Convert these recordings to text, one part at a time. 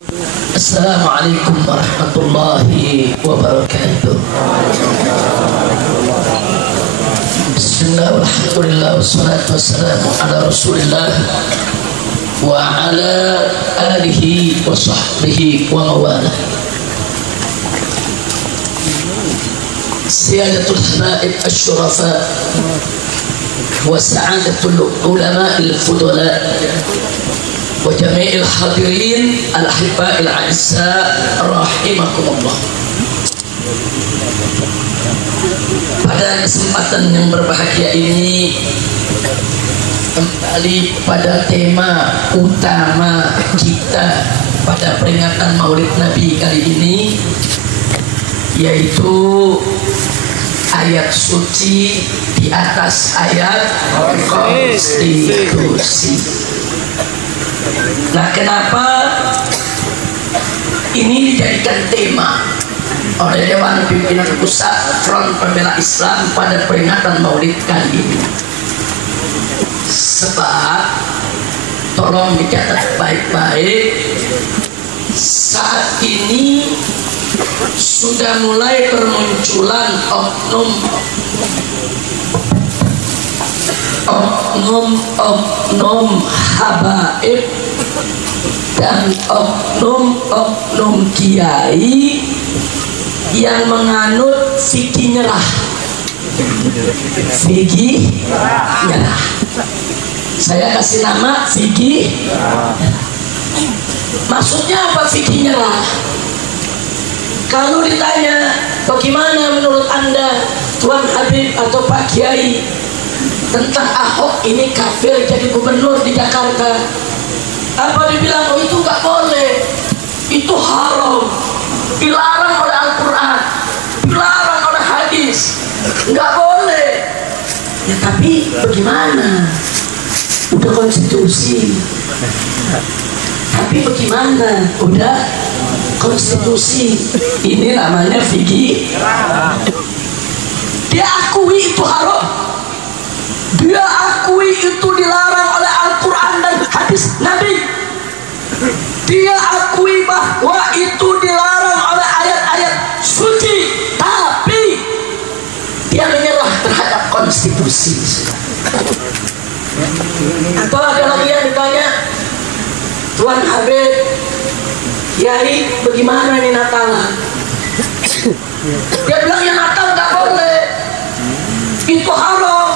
Assalamualaikum warahmatullahi wabarakatuh. Bismillah, alhamdulillah, wassalatu wassalamu ala rasulillah wa ala alihi wa sahbihi wa mawalah. Siyadatul habaib asyurafa wa sa'adatul ulama al-fudala wa jami'il hadirin al-ahibba'il a'izza rahimakumullah. Pada kesempatan yang berbahagia ini, kembali pada tema utama kita pada peringatan Maulid Nabi kali ini, yaitu ayat suci di atas ayat konstitusi. Nah, kenapa ini dijadikan tema oleh Dewan Pimpinan Pusat Front Pembela Islam pada peringatan Maulid kali ini? Sebab, tolong dicatat baik-baik, saat ini sudah mulai bermunculan oknum habaib dan oknum kiai yang menganut fikih nyerah. Fikih nyerah. Saya kasih nama fikih. Maksudnya apa fikih nyerah? Kalau ditanya bagaimana menurut Anda Tuan Habib atau Pak Kiai tentang Ahok ini kafir jadi gubernur di Jakarta, apa dibilang? Oh, itu nggak boleh, itu haram, dilarang oleh Al-Quran, dilarang oleh hadis, nggak boleh. Ya tapi bagaimana? Udah konstitusi. Tapi bagaimana? Udah konstitusi. Ini namanya fikih. Dia akui itu haram, dia akui itu dilarang oleh Al-Quran dan hadis Nabi. Dia akui bahwa itu dilarang oleh ayat-ayat suci, tapi dia menyerah terhadap konstitusi. Atau ada lagi yang ditanya, Tuan Habib, Kiai, bagaimana ini Natal? Dia bilang ya Natal nggak boleh, itu haram.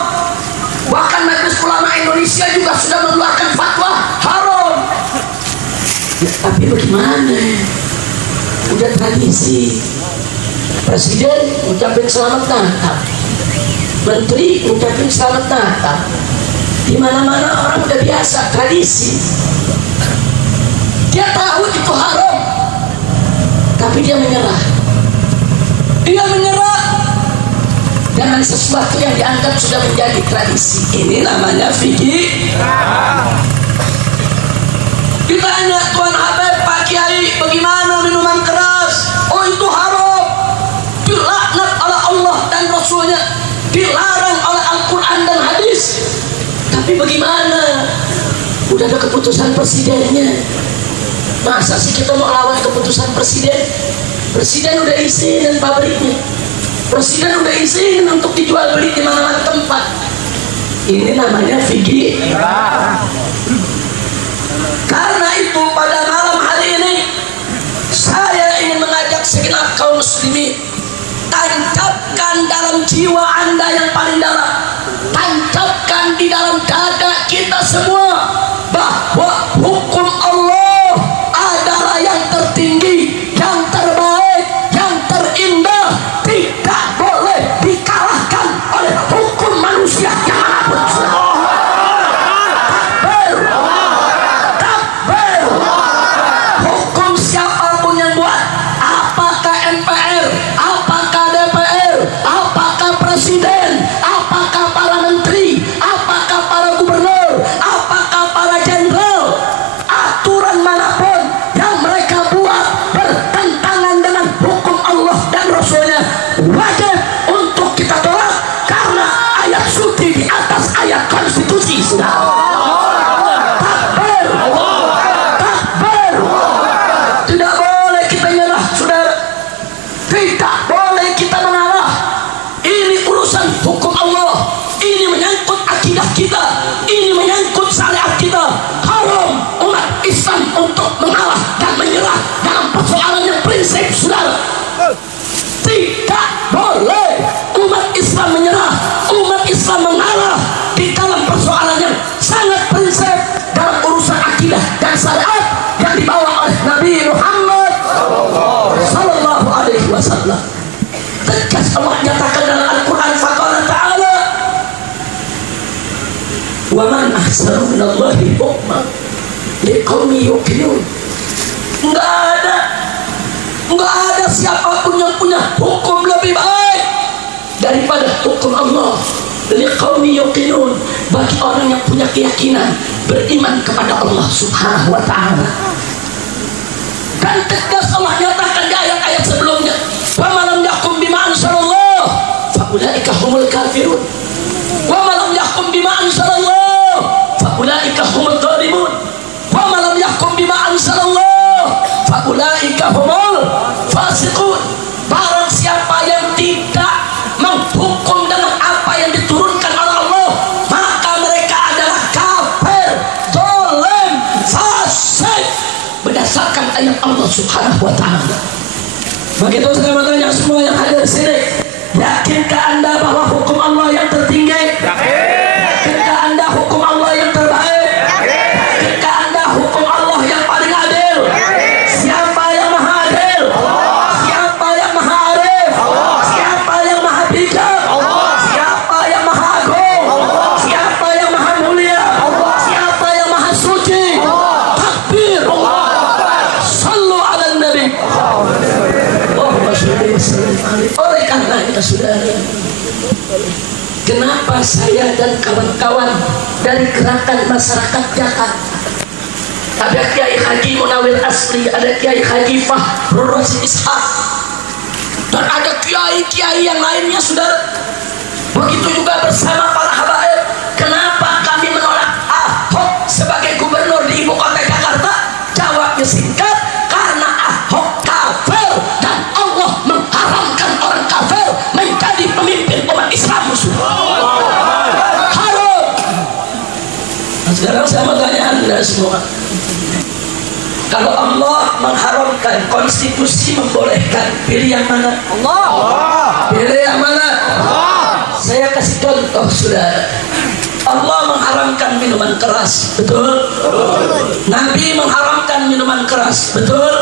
Bahkan Majelis Ulama Indonesia juga sudah mengeluarkan fatwa haram. Ya, tapi bagaimana? Udah tradisi. Presiden ucapin selamat Natal, menteri ucapin selamat Natal. Di mana-mana orang udah biasa tradisi. Dia tahu itu haram, tapi dia menyerah. Dia menyerah dengan sesuatu yang dianggap sudah menjadi tradisi. Ini namanya fikih. Ditanya Tuan Habib, Pak Kiai, bagaimana minuman keras? Oh, itu haram, dilaknat oleh Allah dan Rasulnya, dilarang oleh Al-Quran dan hadis. Tapi bagaimana? Udah ada keputusan presidennya. Masa sih kita mau lawan keputusan presiden? Presiden udah izinin pabriknya, presiden udah izin untuk dijual beli di mana-mana tempat. Ini namanya fikih. Karena itu pada malam hari ini saya ingin mengajak segenap kaum muslimin, tancapkan dalam jiwa Anda yang paling dalam, tancapkan di dalam dada kita semua bahwa hukum Allah adalah yang tertinggi, yang terbaik, yang terindah, tidak boleh dikalahkan oleh hukum manusia yang manapun. Takbir. Hukum siapapun yang buat, apakah MPR, apakah DPR, apakah presiden, apakah para menteri, apakah para gubernur, apakah oleh Nabi Muhammad sallallahu alaihi wasallam. Tegas Allah nyatakan dalam Al-Quran, faqala ta'ala, wa man ahsanu minallahi hukman liqaumin yuqinun. Enggak ada siapapun yang punya hukum lebih baik daripada hukum Allah. Liqaumin yuqinun, bagi orang yang punya keyakinan, beriman kepada Allah Subhanahu wa ta'ala. Dan tegas Allah nyatakan di ayat-ayat sebelumnya, wa man lam yahkum bima anzalallah fa ulaika humul kafirun wa man lam yahkum bima anzalallah fa ulaika humul zalimun wa man lam yahkum bima anzalallah fa ulaika humul fasiqun. Barang siapa yang tidak menghukum dengan apa yang diturunkan oleh Allah, maka mereka adalah kafir, zalim, fasik berdasarkan ayat Allah Subhanahu wa ta'ala. Begitu saya bertanya semua yang hadir di sini, yakinkah Anda bahwa hukum Allah yang tertinggi? Yakinkah Anda hukum Allah yang terbaik? Yakinkah Anda hukum Allah yang paling adil? Siapa yang maha adil? Siapa yang maha arif? Siapa yang maha bijak? Siapa yang maha agung? Siapa yang maha mulia? Siapa yang maha suci? Takbir! Sallu ala nabi. Oleh karena itu saudara, kenapa saya dan kawan-kawan dari gerakan masyarakat Jakarta, ada Kiai Haji Munawir Asli, ada Kiai Haji Fahrul Rasyid Ishaq, dan ada kiai-kiai yang lainnya saudara, begitu juga bersama para habaib, kenapa kami menolak Ahok sebagai gubernur di ibu kota Jakarta? Jawabnya singkat, karena Ahok kafir dan Allah mengharamkan orang kafir menjadi pemimpin umat Islam musuh. Haram. Nah, sekarang saya mau tanya Anda semua, kalau Allah mengharamkan, konstitusi membolehkan, pilih yang mana? Allah. Pilih yang mana? Allah. Saya kasih contoh saudara. Allah mengharamkan minuman keras, betul? Nabi mengharamkan minuman keras, betul?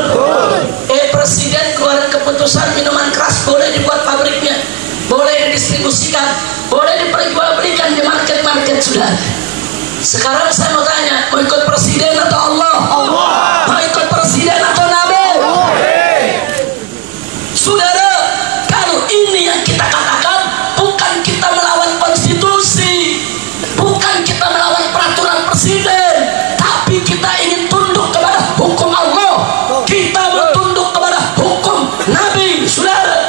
Presiden keluarin keputusan minuman keras boleh dibuat pabriknya, boleh didistribusikan, boleh diperjualbelikan di market-market saudara. Sekarang saya mau tanya, mau ikut presiden atau Allah? Allah. Mau ikut presiden atau Nabi? Saudara, kalau ini yang kita katakan, bukan kita melawan konstitusi, bukan kita melawan peraturan presiden, tapi kita ingin tunduk kepada hukum Allah. Kita bertunduk kepada hukum Nabi, saudara.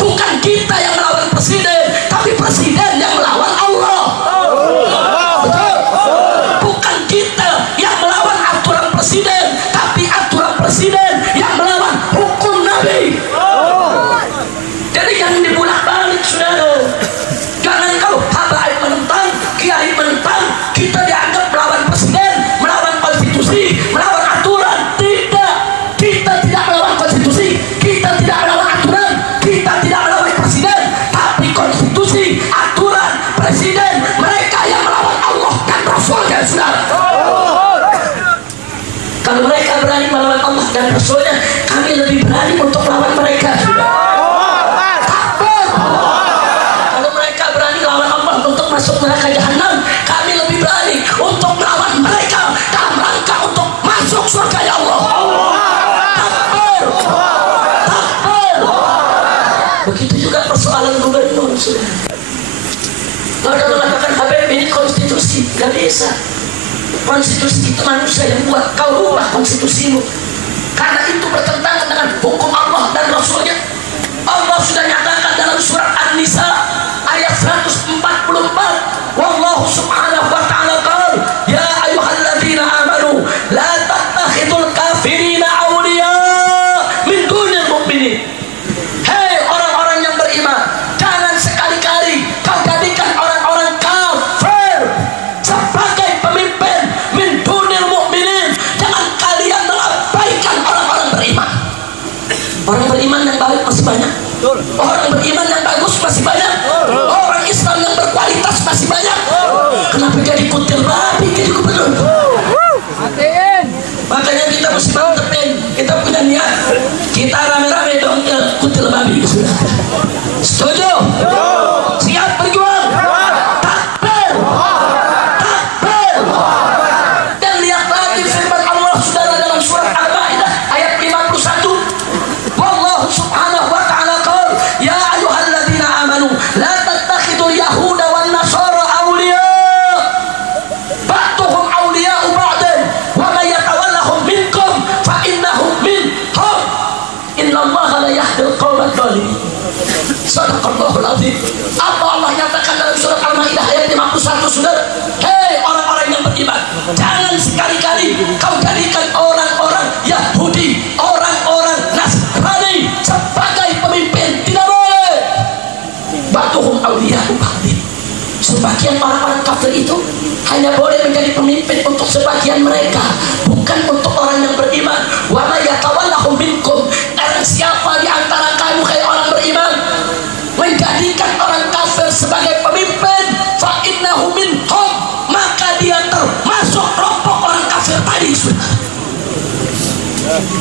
Bukan kita yang melawan presiden, tapi presiden yang melawan Allah. Betul? Bukan kita yang melawan aturan presiden, tapi aturan presiden yang melawan hukum Nabi. Jadi jangan dibulak-balik saudara. Jangan kalau habaib menentang, kiai menentang, kita dianggap melawan presiden, melawan konstitusi, melawan aturan. Tidak, kita tidak melawan konstitusi, kita tidak melawan aturan, kita tidak melawan presiden, tapi konstitusi, aturan, presiden, mereka yang melawan Allah dan Rasulnya saudara. Kalau mereka berani melawan Allah dan Rasulnya, kami lebih berani untuk melawan mereka saudara. Masuk neraka jahanam, kami lebih berani untuk melawan mereka dalam rangka untuk masuk surga ya Allah. Takbir, takbir. Begitu juga persoalan gubernur sudah. Kalau mengatakan Habib ini konstitusi, gak bisa. Konstitusi itu manusia yang buat, kau rubah konstitusimu, karena itu bertentangan dengan hukum Allah dan Rasulnya. Allah sudah nyatakan dalam surat An-Nisa ayat 144, wallahu subhanahu wa ta'ala qala, ya ayyuhalladzina amanu la tattakhidul kafirina awliya min dunil mu'minin. Hei orang-orang yang beriman, jangan sekali-kali kau jadikan orang-orang kafir sebagai pemimpin min dunil mu'minin. Jangan kalian mengabaikan orang-orang beriman. Orang beriman yang baik masih banyak, orang beriman yang bagus masih banyak. kita punya niat, kita rame-rame dong kutil babi. Sudah setuju? Siap berjuang? Takbir, takbir. Dan lihat lagi firman Allah saudara dalam surat Al-Maidah ayat 51. Wallahu subhanahu wa ta'ala qala ya ayyuhalladzina amanu la tattakhidul yahuda wan nasara awliya ba'duhum awliya'u ba'din wa may yatawallahum minkum fa innahum minhum innallaha la yahdil qawmal dhalimin. Sadaqallahul azim. Apa Allah nyatakan dalam surat Al-Maidah ayat 51 saudara? Hei orang-orang yang beriman, jangan sekali-kali kau jadikan orang-orang Yahudi, orang-orang Nasrani sebagai pemimpin. Tidak boleh. Ba'duhum awliya'u ba'din. Sebagian orang-orang kafir itu hanya boleh menjadi pemimpin untuk sebagian mereka, bukan untuk orang yang beriman. Wa may yatawallahum minkum. Dan siapa di antara kamu kayak orang beriman menjadikan orang kafir sebagai pemimpin, fa innahu minhum, maka dia termasuk kelompok orang kafir tadi.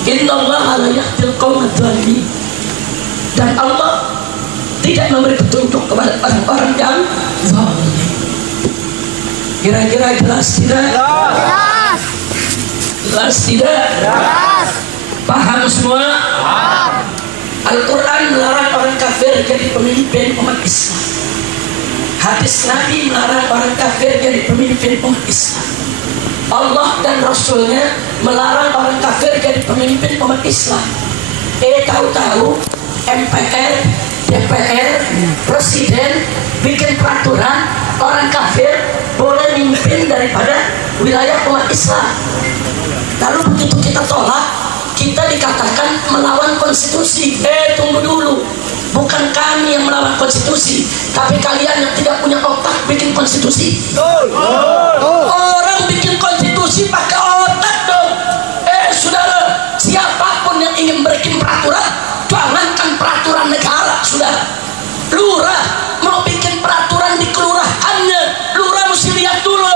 Innallaha la yahdil qawmal dhalimin. Dan Allah tidak memberi petunjuk kepada orang-orang yang zalim. Kira-kira jelas tidak? Jelas tidak? Paham semua? Al-Quran melarang orang kafir jadi pemimpin umat Islam. Hadis Nabi melarang orang kafir jadi pemimpin umat Islam. Allah dan Rasulnya melarang orang kafir jadi pemimpin umat Islam. Tahu-tahu MPR, DPR, Presiden bikin peraturan orang kafir boleh mimpin daripada wilayah umat Islam. Lalu begitu kita tolak, kita dikatakan melawan konstitusi. Tunggu dulu, bukan kami yang melawan konstitusi, tapi kalian yang tidak punya otak bikin konstitusi. Orang bikin konstitusi pakai otak dong. Saudara, siapapun yang ingin bikin peraturan, jangankan peraturan negara, saudara. Lurah mau bikin peraturan di kelurahannya, lurah mesti lihat dulu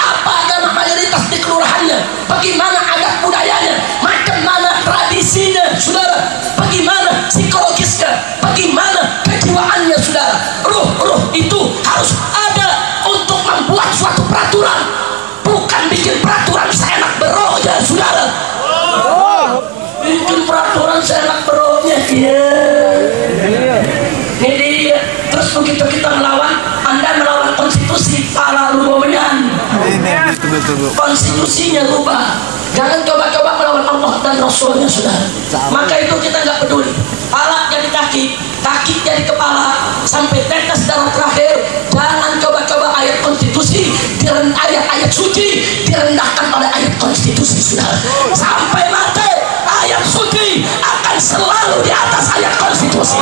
apa agama mayoritas di kelurahannya, bagaimana adat budayanya, macam mana tradisinya, saudara, bagaimana psikologisnya, bagaimana kejiwaannya, saudara. Ruh itu harus ada untuk membuat suatu peraturan, bukan bikin peraturan seenak berohnya, saudara. Bikin peraturan seenak berohnya, ini dia. Terus begitu kita melawan, Anda melawan konstitusi, para lumayan. Konstitusinya rubah. Jangan coba-coba melawan Allah dan Rasulnya, saudara. Maka itu kita nggak peduli. Kepala jadi kaki, kaki jadi kepala, sampai tetes darah terakhir. Jangan coba-coba ayat konstitusi, ayat-ayat suci direndahkan oleh ayat konstitusi, saudara. Sampai mati, ayat suci akan selalu di atas ayat konstitusi.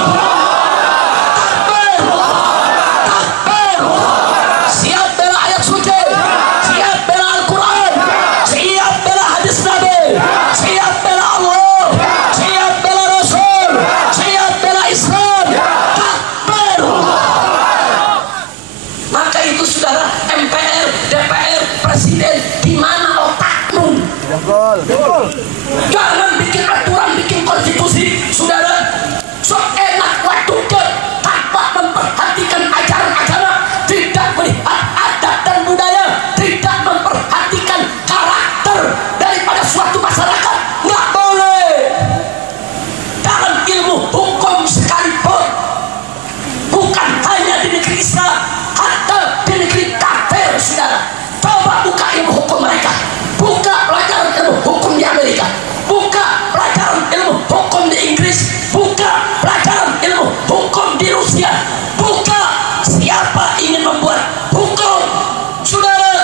Jangan bikin aturan, bikin konstitusi, saudara, so enak waktu tanpa memperhatikan ajaran agama, tidak melihat adat dan budaya, tidak memperhatikan karakter daripada suatu masyarakat. Nggak boleh. Dalam ilmu hukum sekalipun, bukan hanya di negeri Islam, hatta di negeri kafir, saudara. Coba buka ilmu hukum mereka, buka pelajaran ilmu hukum di Amerika, buka pelajaran ilmu hukum di Inggris, buka pelajaran ilmu hukum di Rusia, buka. Siapa ingin membuat hukum, saudara,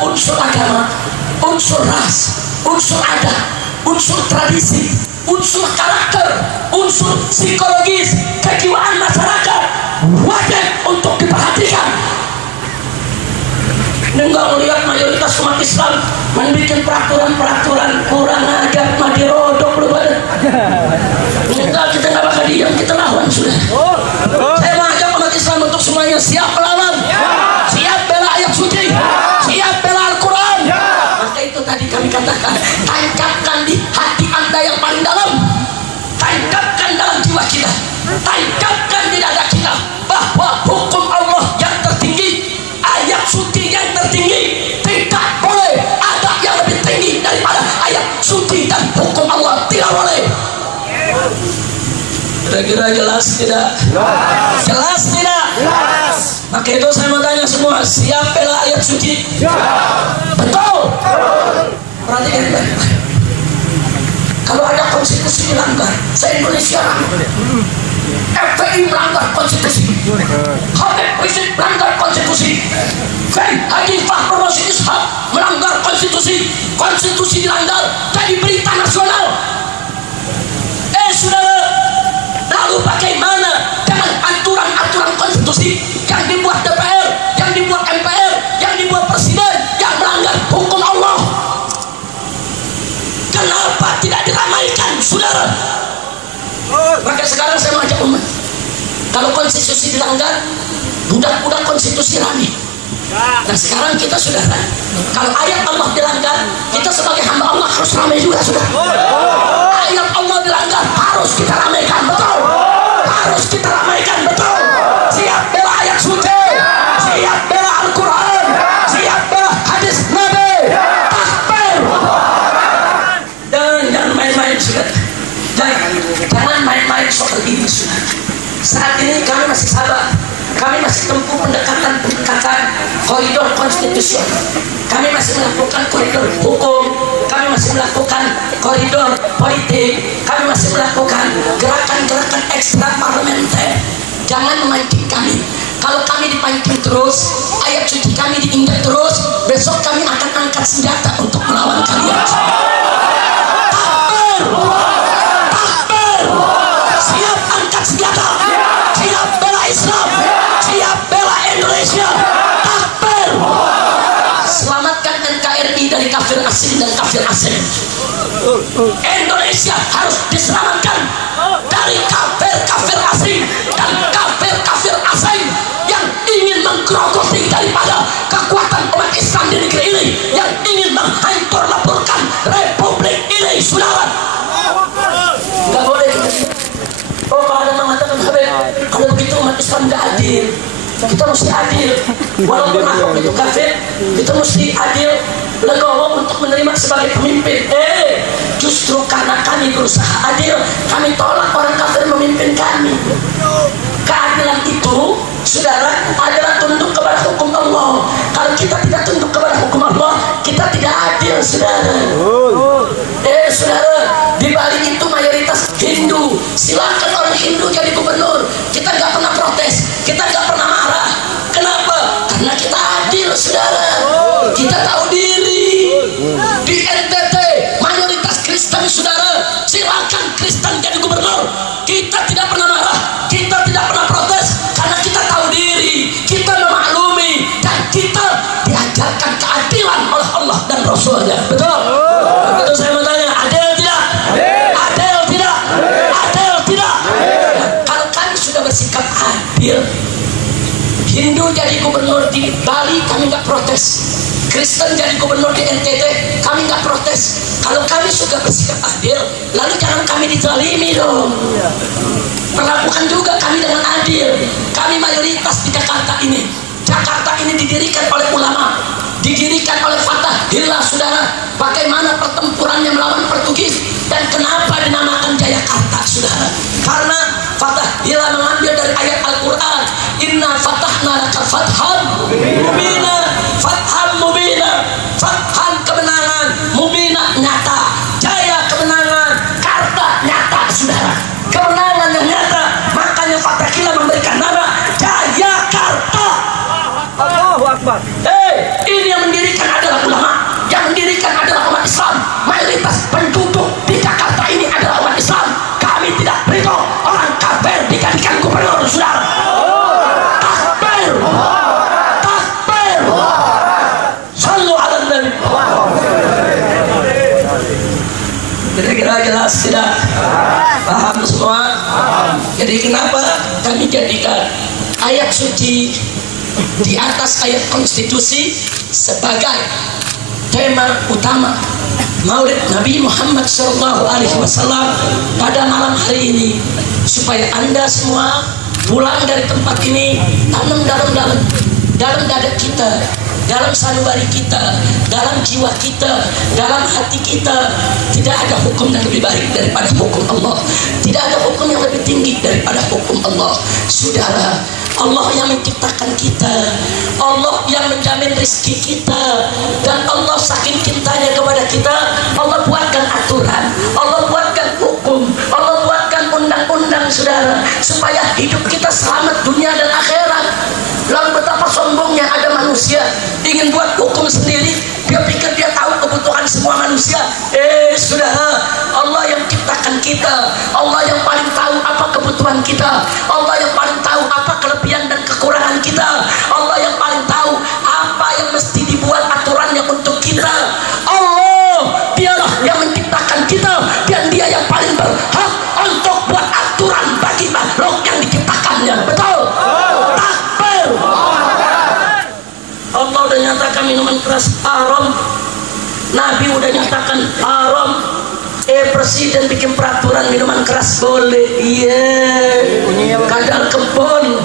unsur agama, unsur ras, unsur adat, unsur tradisi, unsur karakter, unsur psikologis, kejiwaan masyarakat wajib untuk diperhatikan. Nggak melihat mayoritas umat Islam membuat peraturan-peraturan kurang ajar, mati rodok lu pada. Enggak, kita nggak bakal diam, kita lawan sudah. Saya mengajak umat Islam untuk semuanya siap melawan, siap bela ayat suci, siap bela Al-Quran. Maka itu tadi kami katakan, tancapkan di hati Anda yang Kira-kira jelas tidak? Jelas tidak? Maka itu saya mau tanya semua, siap bela ayat suci? Betul. Perhatikan baik-baik. Kalau ada konstitusi dilanggar, se-Indonesia FPI melanggar konstitusi, Habib Rizik melanggar konstitusi, Haji Fahru Rosyid Ishaq melanggar konstitusi, konstitusi dilanggar jadi berita nasional. Saudara, lalu bagaimana dengan aturan-aturan konstitusi yang dibuat DPR, yang dibuat MPR, yang dibuat Presiden, yang melanggar hukum Allah? Kenapa tidak diramaikan, saudara? Maka sekarang saya mengajak umat, kalau konstitusi dilanggar, budak-budak konstitusi ramai. Dan sekarang kita saudara, kalau ayat Allah dilanggar, kita sebagai hamba Allah harus ramai juga, saudara. Ayat Allah dilanggar, harus kita ramaikan, betul. Harus kita ramaikan, betul. Siap bela ayat suci, siap bela Al-Quran, siap bela hadis Nabi. Takbir. Jangan main-main, saudara. Jangan main-main soal ini, saudara. Saat ini kami masih sabar, kami masih tempuh pendekatan koridor konstitusional, kami masih melakukan koridor hukum, kami masih melakukan koridor politik, kami masih melakukan gerakan-gerakan ekstra parlementer. Jangan memancing kami. Kalau kami dipancing terus, ayat suci kami diinjak terus, besok kami akan angkat senjata untuk melawan kalian. Takbir! Takbir! Siap angkat senjata, siap bela Islam, siap bela Indonesia. Takbir! Selamatkan NKRI dari kafir asing dan kafir asing. Indonesia harus diselamatkan dari kafir-kafir asing dan kafir-kafir asing yang ingin menggerogoti daripada kekuatan umat Islam di negeri ini, yang ingin menghancur-leburkan republik ini, saudara. Gak boleh. Oh, kalau ada mengatakan Habib, kalau begitu umat Islam gak adil. Kita mesti adil, walaupun Ahok itu kafir, kita mesti adil, legowo untuk menerima sebagai pemimpin. Justru karena kami berusaha adil, kami tolak orang kafir memimpin kami. Keadilan itu, saudara, adalah tunduk kepada hukum Allah. Kalau kita tidak tunduk kepada hukum Allah, kita tidak adil, saudara. Saudara, di Bali itu mayoritas Hindu. Silakan orang Hindu jadi gubernur. Kita nggak pernah protes, kita nggak pernah marah. Kenapa? Karena kita adil, saudara. Kita tahu diri. Di NTT mayoritas Kristen, saudara. Silakan Kristen jadi gubernur. Kita tidak pernah marah, kita tidak pernah protes, karena kita tahu diri, kita memaklumi, dan kita diajarkan keadilan oleh Allah dan Rasulnya. Betul? Itu saya mau tanya, adil tidak? Adil tidak? Adil tidak? Kalau kami sudah bersikap adil, Hindu jadi gubernur di Bali, kami nggak protes. Kristen jadi gubernur di NTT, kami nggak protes. Kalau kami sudah bersikap adil, lalu jangan kami dizalimi dong. Perlakukan juga kami dengan adil. Kami mayoritas di Jakarta ini. Jakarta ini didirikan oleh ulama, didirikan oleh Fatah Hillah, saudara. Bagaimana pertempurannya melawan Portugis, dan kenapa dinamakan Jayakarta, saudara? Karena Fatah Hillah mengambil dari ayat Al-Quran, Inna fatahna laka fatham mubina, fatham mubina, fatham kemenangan, mubina nyata, jaya kemenangan, karta nyata, saudara. Kemenangan yang nyata, makanya Fatah Hillah memberikan nama Jayakarta. Allahu Akbar. Ini yang mendirikan adalah ulama, yang mendirikan adalah umat Islam. Mayoritas penduduk di Jakarta ini adalah umat Islam. Kami tidak ridho orang kafir dijadikan gubernur, saudara. Takbir, takbir. Sallu ala Nabi. Kira-kira jelas tidak? Paham semua? Jadi kenapa kami jadikan ayat suci di atas ayat konstitusi sebagai tema utama Maulid Nabi Muhammad SAW pada malam hari ini, supaya Anda semua pulang dari tempat ini tanam dalam dada kita dalam sanubari kita, dalam jiwa kita, dalam hati kita, tidak ada hukum yang lebih baik daripada hukum Allah. Tidak ada hukum yang lebih tinggi daripada hukum Allah. Saudara, Allah yang menciptakan kita, Allah yang menjamin rezeki kita, dan Allah saking cintanya kepada kita, Allah buatkan aturan, Allah buatkan hukum, Allah buatkan undang-undang, saudara, supaya hidup kita selamat dunia dan akhirat. Lalu betapa sombongnya ada manusia ingin buat hukum sendiri, dia pikir dia tahu kebutuhan semua manusia. Saudara, Allah yang ciptakan kita, Allah yang paling tahu apa kebutuhan kita, Allah yang paling tahu apa kelebihan dan kekurangan kita, Allah yang paling tahu apa yang mesti dibuat aturannya untuk kita. Allah, dialah yang menciptakan kita, dan dia yang paling berhak untuk buat aturan bagi makhluk yang diciptakannya. Betul? Takbir. Allah udah nyatakan minuman keras haram, Nabi udah nyatakan haram, presiden bikin peraturan minuman keras boleh. Iya, kadal kebun.